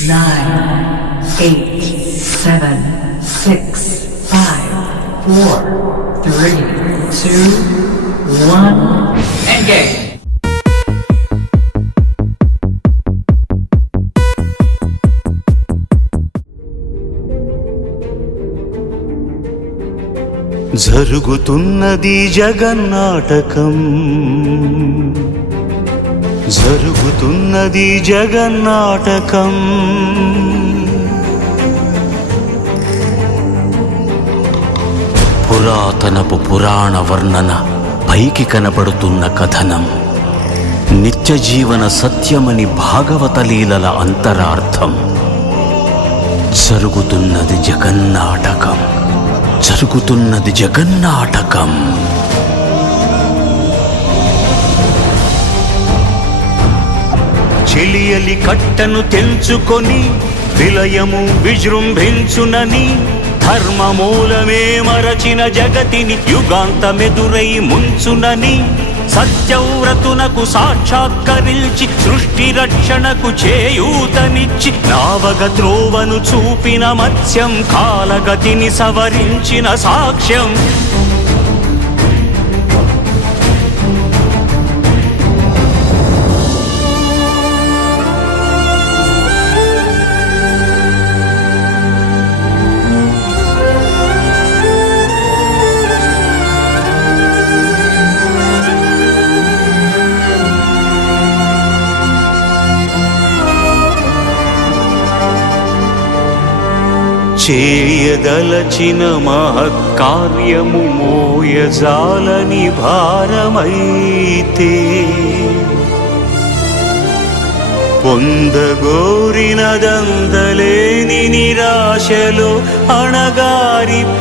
9, 8, 7, 6, 5, 4, 3, 2, 1, engage! జరుగుతున్నది జగన్నాటకం, జరుగుతున్నది జగన్నాటకం. పురాతనపు పురాణ వర్ణన, పైకి కనబడుతున్న కథనం, నిత్య జీవన సత్యమని భాగవత లీలల అంతరార్థం. జరుగుతున్నది జగన్నాటకం, జరుగుతున్నది జగన్నాటకం. చెలియలి కట్టను తెంచుకొని విలయము విజృంభించునని, ధర్మమూలమే మరచిన జగతిని యుగాంతమెదురై ముంచునని, సత్యవ్రతునకు సాక్షాత్కరించి సృష్టి రక్షణకు చేయూతనిచ్చి నావగ త్రోవను చూపిన మత్స్యం, కాలగతిని సవరించిన సాక్ష్యం. చేయదలచిన మహత్కార్యము మోయజాలని భారమైతే, పొందగోరినదందలేని నిరాశలో అణగారిపోతే,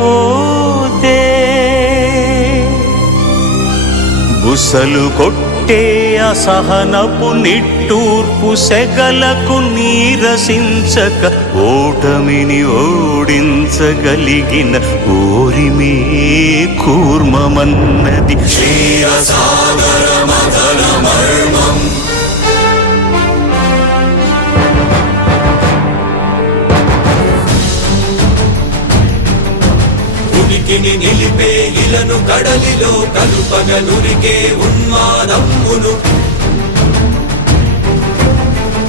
బుసలు కొట్టే అసహనపు నిట్టూర్పు సెగలకు నీరసించక ఓటమిని ఓడించగలిగిన ఓరిమే కూర్మమన్నది క్షీరసాగర మదన మర్మం. ఉనికిని నిలిపే ఇలను కడలిలో కలుపగలురికే ఉన్మాదమ్మును,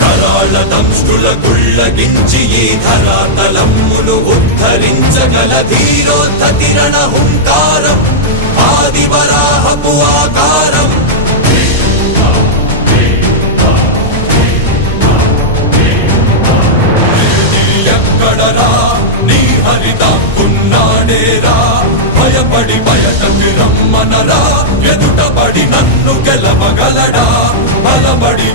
కరాళ దంష్టుల కుళ్ళగించి ఈ ధరాతలమ్మును ఉద్ధరించగల ధీరోద్ధతిరణ హుంకారం, ఆదివరాహపు ఆకారం. ఎక్కడరా నీ హరిదాక్కున్నాడేరా, భయపడి బయటకి రమ్మనరా, ఎదుటపడి నన్ను గెలవగలడా బలపడి.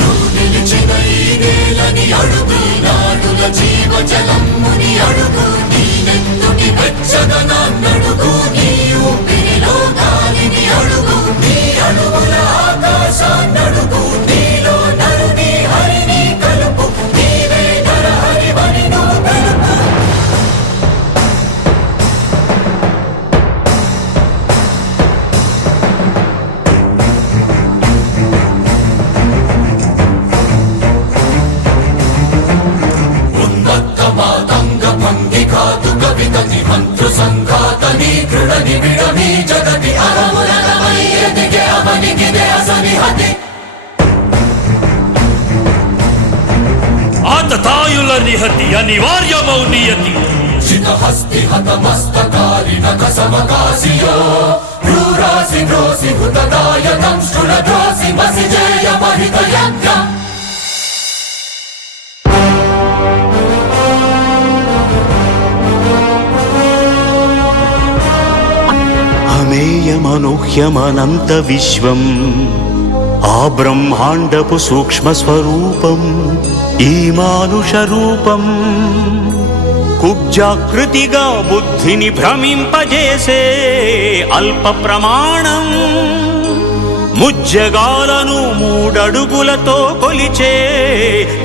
నువ్వు నిలిచిన ఈ నేలని అడుగు, నాడుల జీవజలమ్ముని అడుగు, నీ నెత్తుటి వెచ్చదనాన్నడుగు, నీ ఊపిరిలో గాలిని అడుగు, నీ అడుగుల ఆకాశాన్నడుగు, నీలో నరుని హరిని కలుపు, నీవే నరహరివని నువ్వు తెలుపు. ఉన్మత్త మాతంగ భంగి కాదు కవితని మంత్రు సంఘాతని దృఢని విడమి జగతి అరమురగమై ఎదిగే అవనికిదే అసనిహతి. ఆతతాయుల నిహతి అనివార్యమౌ నియతి, చితహస్తి హతమస్తకారిణ కసమకాసియో, భ్రూరాసి ద్రోసి హృతదాయకం ష్ఠుల ద్రోసి మసిజేయ మహిత యజ్ఞం. అమేయమనూహ్యమనంత విశ్వం, ఆ బ్రహ్మాండపు సూక్ష్మ స్వరూపం, ఈ మానుష రూపం, కుబ్జాకృతిగా బుద్ధిని భ్రమింపజేసే అల్ప ప్రమాణం, ముజ్జగాలను మూడడుగులతో కొలిచే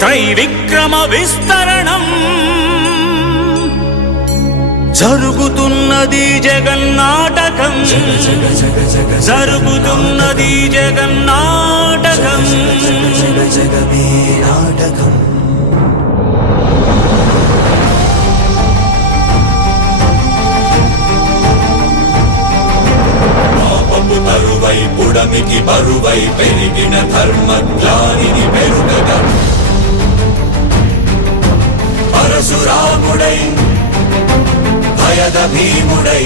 త్రైవిక్రమ విస్తరణం. జరుగుతున్నది జగన్నాటకం, జరుగుతున్నది జగన్నాటకం. జగమే నాటకం. పాపపు తరువై పుడమికి బరువై పెరిగిన ధర్మగ్లానిని పెరుగగా పరశురాముడై భయద భీముడై,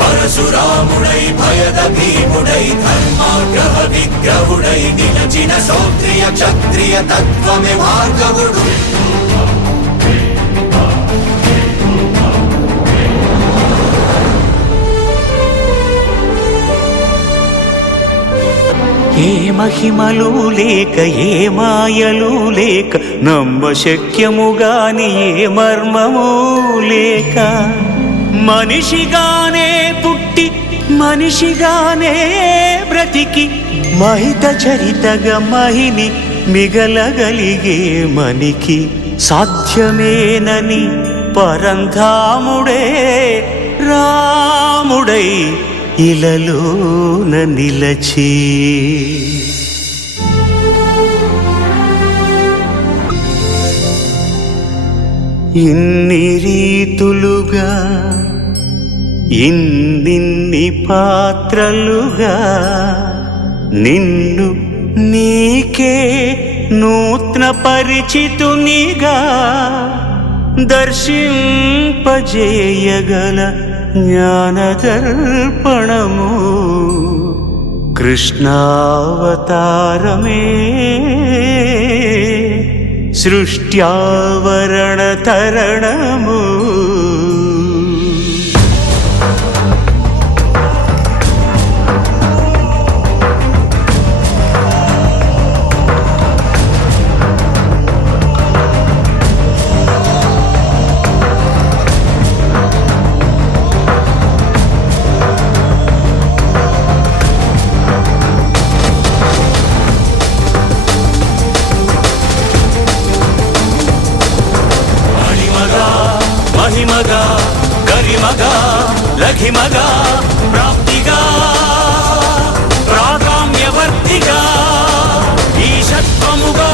పరశురాముడై భయద భీముడై, ధర్మాగ్రహ విగ్రహుడై నిలచిన సౌత్రియ క్షత్రియ తత్వమే భార్గవుడు. ఏ మహిమలు లేక ఏ మాయలు లేక నమ్మశక్యముగాని ఏ మర్మము లేక మనిషిగానే పుట్టి మనిషిగానే బ్రతికి మహిత చరితగా మహిని మిగలగలిగే మనికి సాధ్యమేనని పరంధాముడే రాముడై ఇలలోన నిలచి ఇన్ని రీతులుగా ఇన్నిన్ని పాత్రలుగా నిన్ను నీకే నూత్న పరిచితునిగా దర్శింపజేయగల జ్ఞానదర్పణము కృష్ణావతారమే సృష్ట్యావరణ తరణము. మహిమగా గరిమగా లఘిమగా ప్రాప్తిగా ప్రాకామ్యవర్తిగా ఈశత్వముగా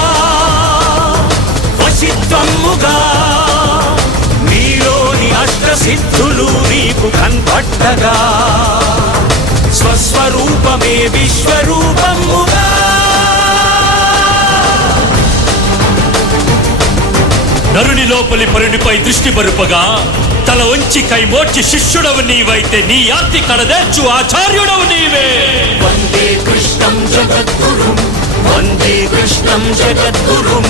వశిత్వముగా నీలోని అష్టసిద్ధులు నీకు కన్పట్టగా స్వస్వరూపమే విశ్వరూపముగా నరుని లోపలి పరునిపై దృష్టి బరుపగా తల వంచి కైమోర్చి శిష్యుడవు నీవైతే నీ ఆర్తి కడదేర్చు ఆచార్యుడవు నీవే. వందే కృష్ణం జగద్గురుం, వందే కృష్ణం జగద్గురుం,